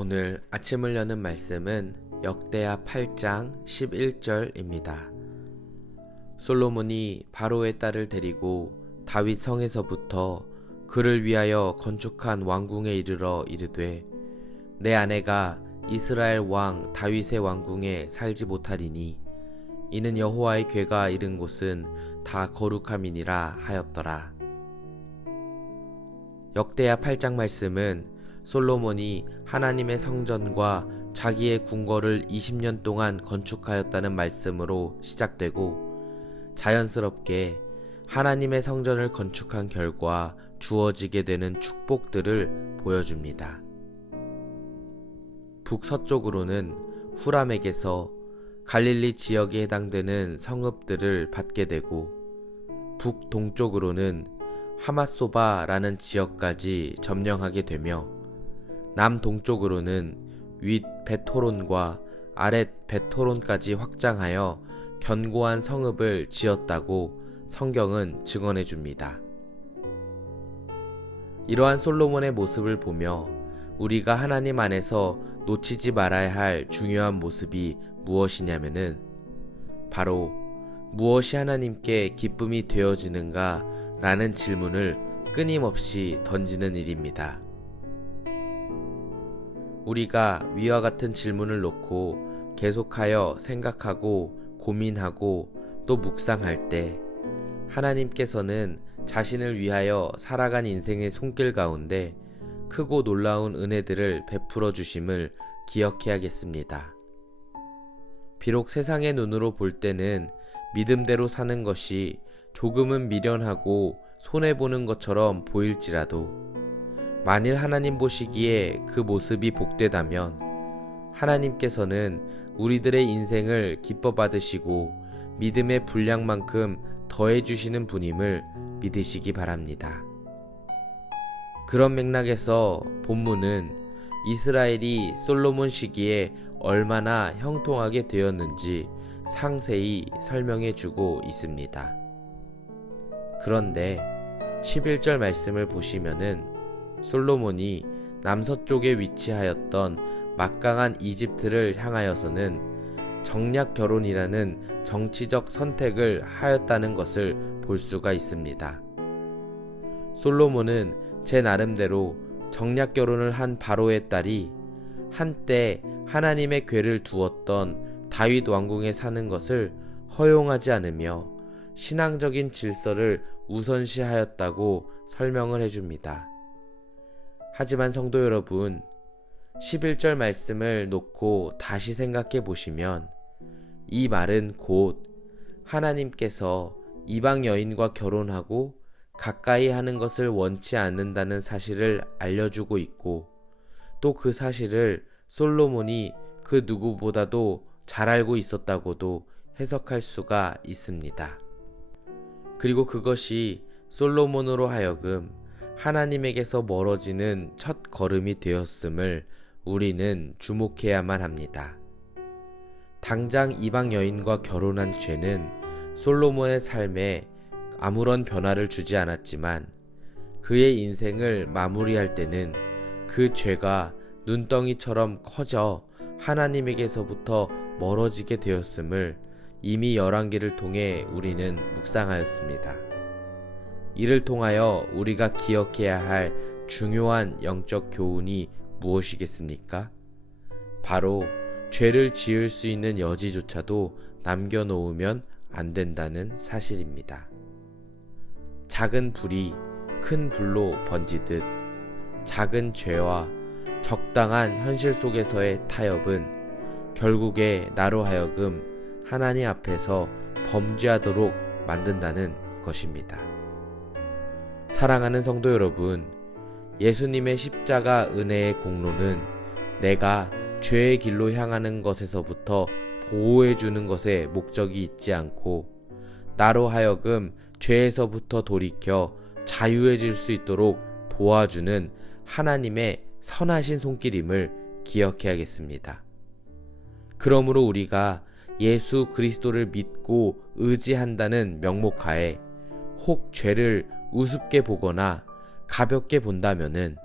오늘 아침을 여는 말씀은 역대하 8장 11절입니다. 솔로몬이 바로의 딸을 데리고 다윗 성에서부터 그를 위하여 건축한 왕궁에 이르러 이르되 내 아내가 이스라엘 왕 다윗의 왕궁에 살지 못하리니 이는 여호와의 궤가 이른 곳은 다 거룩함이니라 하였더라. 역대하 8장 말씀은 솔로몬이 하나님의 성전과 자기의 궁궐을 20년 동안 건축하였다는 말씀으로 시작되고 자연스럽게 하나님의 성전을 건축한 결과 주어지게 되는 축복들을 보여줍니다. 북서쪽으로는 후람에게서 갈릴리 지역에 해당되는 성읍들을 받게 되고 북동쪽으로는 하맛소바라는 지역까지 점령하게 되며 남동쪽으로는 윗 베토론과 아랫 베토론까지 확장하여 견고한 성읍을 지었다고 성경은 증언해 줍니다. 이러한 솔로몬의 모습을 보며 우리가 하나님 안에서 놓치지 말아야 할 중요한 모습이 무엇이냐면은 바로 무엇이 하나님께 기쁨이 되어지는가 라는 질문을 끊임없이 던지는 일입니다. 우리가 위와 같은 질문을 놓고 계속하여 생각하고 고민하고 또 묵상할 때 하나님께서는 자신을 위하여 살아간 인생의 손길 가운데 크고 놀라운 은혜들을 베풀어 주심을 기억해야겠습니다. 비록 세상의 눈으로 볼 때는 믿음대로 사는 것이 조금은 미련하고 손해보는 것처럼 보일지라도 만일 하나님 보시기에 그 모습이 복되다면 하나님께서는 우리들의 인생을 기뻐 받으시고 믿음의 분량만큼 더해 주시는 분임을 믿으시기 바랍니다. 그런 맥락에서 본문은 이스라엘이 솔로몬 시기에 얼마나 형통하게 되었는지 상세히 설명해 주고 있습니다. 그런데 11절 말씀을 보시면은 솔로몬이 남서쪽에 위치하였던 막강한 이집트를 향하여서는 정략 결혼이라는 정치적 선택을 하였다는 것을 볼 수가 있습니다. 솔로몬은 제 나름대로 정략 결혼을 한 바로의 딸이 한때 하나님의 궤를 두었던 다윗 왕궁에 사는 것을 허용하지 않으며 신앙적인 질서를 우선시하였다고 설명을 해줍니다. 하지만 성도 여러분, 11절 말씀을 놓고 다시 생각해 보시면 이 말은 곧 하나님께서 이방 여인과 결혼하고 가까이 하는 것을 원치 않는다는 사실을 알려주고 있고 또 그 사실을 솔로몬이 그 누구보다도 잘 알고 있었다고도 해석할 수가 있습니다. 그리고 그것이 솔로몬으로 하여금 하나님에게서 멀어지는 첫 걸음이 되었음을 우리는 주목해야만 합니다. 당장 이방 여인과 결혼한 죄는 솔로몬의 삶에 아무런 변화를 주지 않았지만 그의 인생을 마무리할 때는 그 죄가 눈덩이처럼 커져 하나님에게서부터 멀어지게 되었음을 이미 열왕기를 통해 우리는 묵상하였습니다. 이를 통하여 우리가 기억해야 할 중요한 영적 교훈이 무엇이겠습니까? 바로 죄를 지을 수 있는 여지조차도 남겨놓으면 안 된다는 사실입니다. 작은 불이 큰 불로 번지듯 작은 죄와 적당한 현실 속에서의 타협은 결국에 나로 하여금 하나님 앞에서 범죄하도록 만든다는 것입니다. 사랑하는 성도 여러분, 예수님의 십자가 은혜의 공로는 내가 죄의 길로 향하는 것에서부터 보호해주는 것에 목적이 있지 않고 나로 하여금 죄에서부터 돌이켜 자유해질 수 있도록 도와주는 하나님의 선하신 손길임을 기억해야겠습니다. 그러므로 우리가 예수 그리스도를 믿고 의지한다는 명목하에 혹 죄를 우습게 보거나 가볍게 본다면은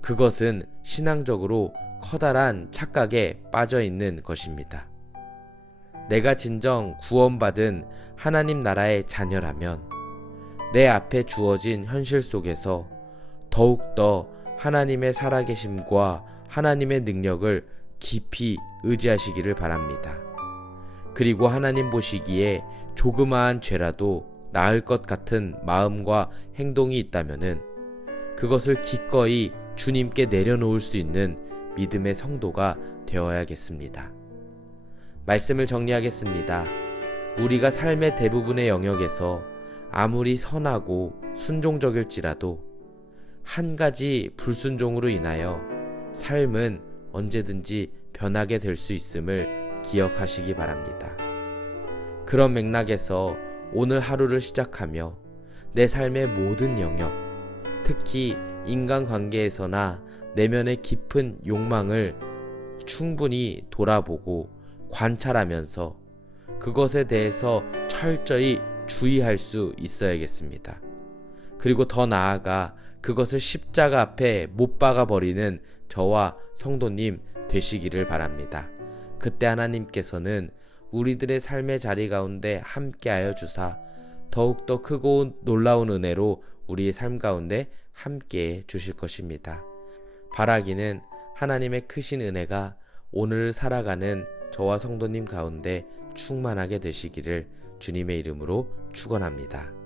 그것은 신앙적으로 커다란 착각에 빠져 있는 것입니다. 내가 진정 구원받은 하나님 나라의 자녀라면 내 앞에 주어진 현실 속에서 더욱더 하나님의 살아계심과 하나님의 능력을 깊이 의지하시기를 바랍니다. 그리고 하나님 보시기에 조그마한 죄라도 나을 것 같은 마음과 행동이 있다면은 그것을 기꺼이 주님께 내려놓을 수 있는 믿음의 성도가 되어야겠습니다. 말씀을 정리하겠습니다. 우리가 삶의 대부분의 영역에서 아무리 선하고 순종적일지라도 한 가지 불순종으로 인하여 삶은 언제든지 변하게 될 수 있음을 기억하시기 바랍니다. 그런 맥락에서 오늘 하루를 시작하며 내 삶의 모든 영역, 특히 인간관계에서나 내면의 깊은 욕망을 충분히 돌아보고 관찰하면서 그것에 대해서 철저히 주의할 수 있어야겠습니다. 그리고 더 나아가 그것을 십자가 앞에 못 박아 버리는 저와 성도님 되시기를 바랍니다. 그때 하나님께서는 우리들의 삶의 자리 가운데 함께하여 주사 더욱더 크고 놀라운 은혜로 우리의 삶 가운데 함께해 주실 것입니다. 바라기는 하나님의 크신 은혜가 오늘을 살아가는 저와 성도님 가운데 충만하게 되시기를 주님의 이름으로 축원합니다.